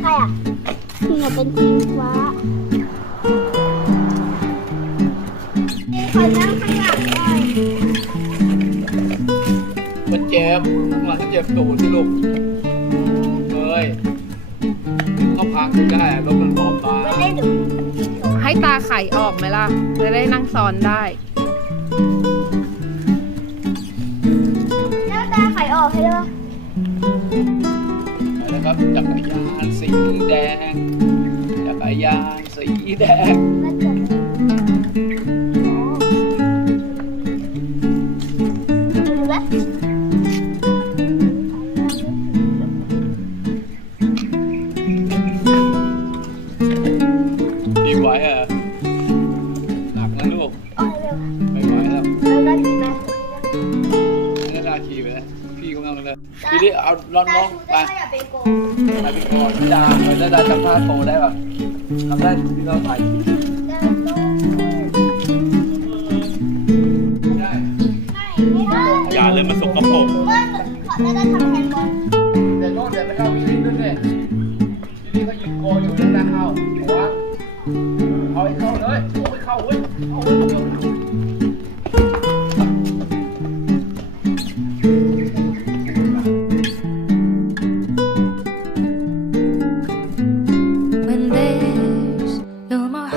ใครอะหนูเป็นทีมฟ้าขอนั่งข้างหลัง มันเจ็บข้างหลังก็เจ็บตูดสิลูกเฮ้ยเข้าพังไม่ได้อะรถมันบอบบางไม่ได้ดูให้ตาไข่ออกไหมล่ะ จะได้นั่งซ้อนได้ แล้วตาไข่ออกให้ด้วยนะครับจักรยานสีแดงจักรยานสีแดงมันจะดูแล ดีไว้อะหนักนะลูกออกเร็วไม่ไหวแล้วแล้วก็ดีไหมน่าขี่ไปแล้วพี่ก็นั่งเลยพี่นี่เอาน้องน้องไปได้อย่าไปโกงไปพี่ก่อนพี่ดาไปแล้วดาจำท่าโตได้ป่ะทำได้พี่เราใส่จะต้อง เมื่อขอจะได้ทำแฮนด์บอลเดี๋ยวโน่นเดี๋ยวไปเข้าวิลิด้วยเนี่ยวิลิเขายิงโกอยู่นั่นนะเข้าหัวเอาให้เข้าเลยโอ้ยเข้าเว้ยเข้าเว้ย When there's no more